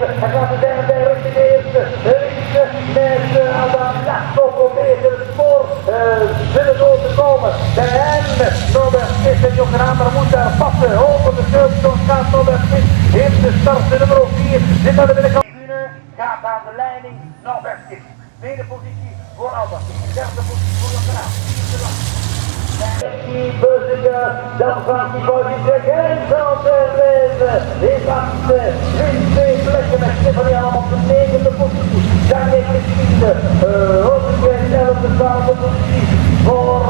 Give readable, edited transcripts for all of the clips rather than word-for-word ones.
Het was de derde richting eerste. Met Adam Lachtop probeert het spoor zullen door te komen. En Norbert Smit en Jochen Hamer moet daar passen. Over de Zeupston gaat Norbert Smit in de start. De nummer 4 zit aan de binnenkant. Gaat aan de leiding Norbert Smit. Tweede positie voor Albert. Derde positie voor Jochen Hamer. Die Buzzinger, dan van die Buzzinger en Zolder is achtste, wint 2 plekken met Stefanie allemaal op de 9e positie. Dan heeft Christine Rosenberg 11e, 12e positie voor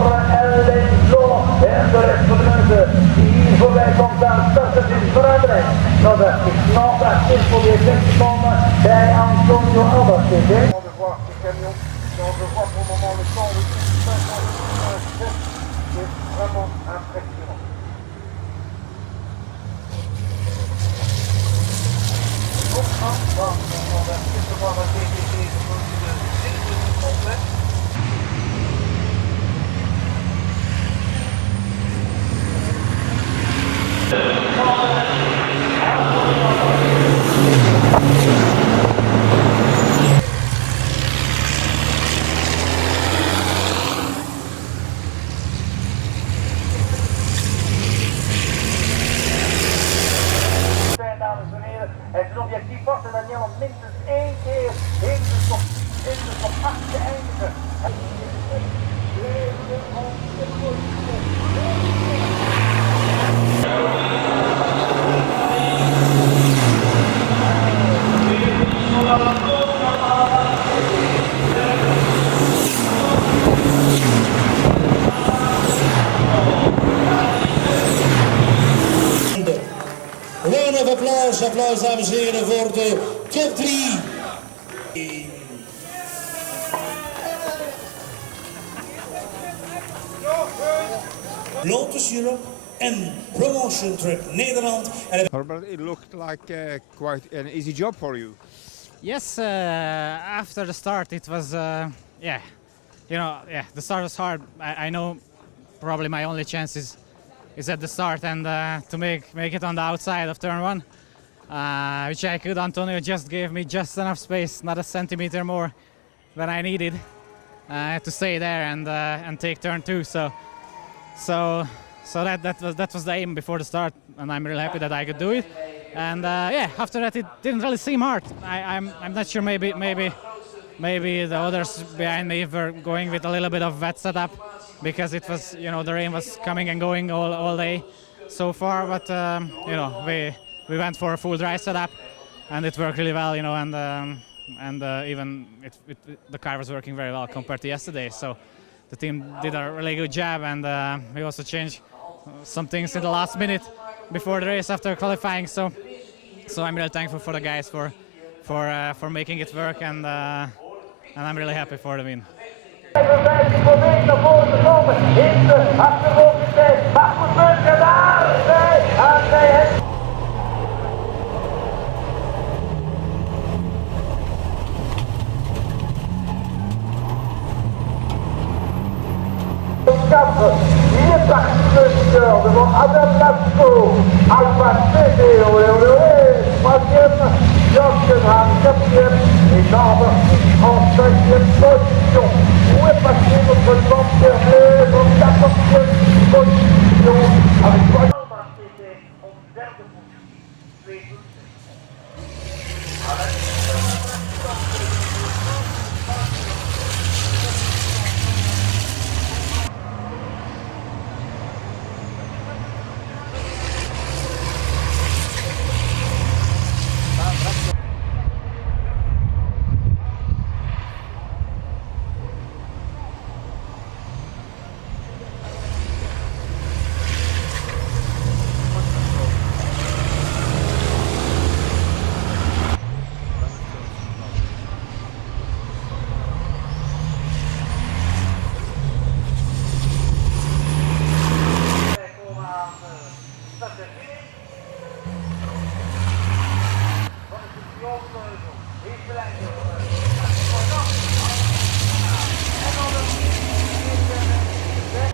Ellen Zo. En de rest van de mensen die hier voorbij komt aan starten is veranderd. Norbert is voor de effect gekomen bij Antonio Albert. Donc je vois pour le moment le temps de 5 c'est vraiment impressionnant. Comprends, on va peut-être voir la TTT de complet. Het is een objectief vast en Daniel om minstens 1 keer in de top 8 te eindigen. Round of applaus, applaus dames en heren voor de top 3. Lotus Europe en Promotion Trip Nederland. But it looked like quite an easy job for you. Yes, after the start it was, the start was hard. I know probably my only chance is at the start and to make it on the outside of turn 1, which I could. Antonio just gave me just enough space, not a centimeter more than I needed to stay there and take turn 2. So that was the aim before the start, and I'm really happy that I could do it. And after that it didn't really seem hard. I'm not sure, maybe the others behind me were going with a little bit of wet setup because it was, the rain was coming and going all day so far, but we went for a full dry setup and it worked really well, and even the car was working very well compared to yesterday. So the team did a really good job, and we also changed some things in the last minute before the race after qualifying. So I'm really thankful for the guys for making it work, and I'm really happy for the win. Hier prachtige devant Adam Lachtop, Alpha CD, troisième, Jochen Hamer quatrième et Norbert Smit en 5e position. Où est passé notre lanterne en 14e position avec Alpha CD en 3e position.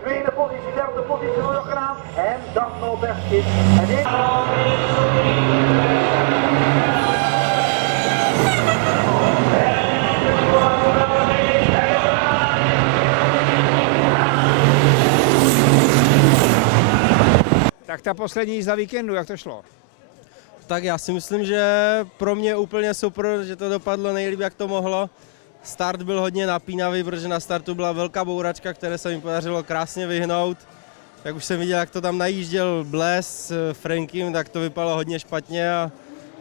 Tweede positie, derde positie nog gedaan. En dan Norbert Smit. En ta poslední jízda víkendu, jak to šlo? Tak já si myslím, že pro mě úplně super, že to dopadlo nejlíp, jak to mohlo. Start byl hodně napínavý, protože na startu byla velká bouračka, které se mi podařilo krásně vyhnout. Jak už jsem viděl, jak to tam najížděl Bles s Frankiem, tak to vypadalo hodně špatně a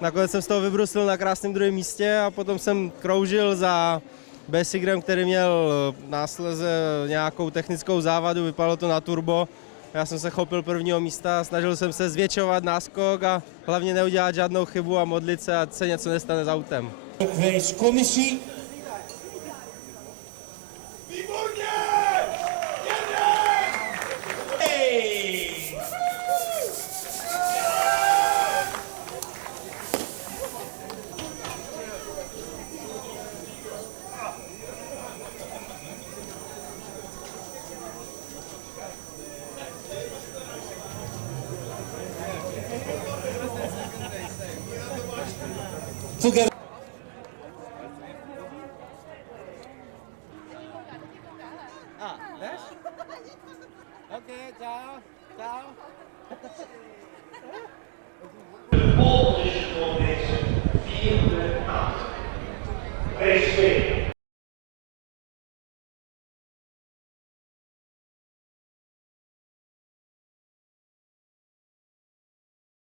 nakonec jsem z toho vybrusil na krásném druhém místě a potom jsem kroužil za Besigrem, který měl následně nějakou technickou závadu, vypadalo to na turbo. Já jsem se chopil prvního místa, snažil jsem se zvětšovat náskok a hlavně neudělat žádnou chybu a modlit se, ať se něco nestane s autem. Racekommissie. Together. Ok, ciao, ciao.